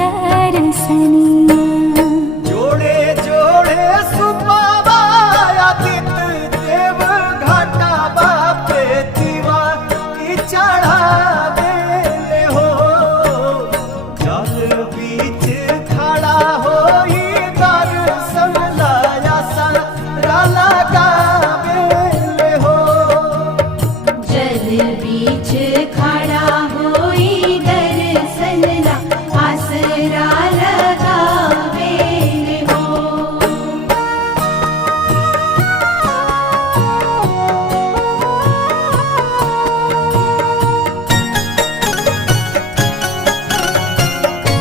दर्शनिया। जोड़े जोड़े सुबाबायादित देव घाटा बापे दीवा की चढ़ावे ले हो। जल बीच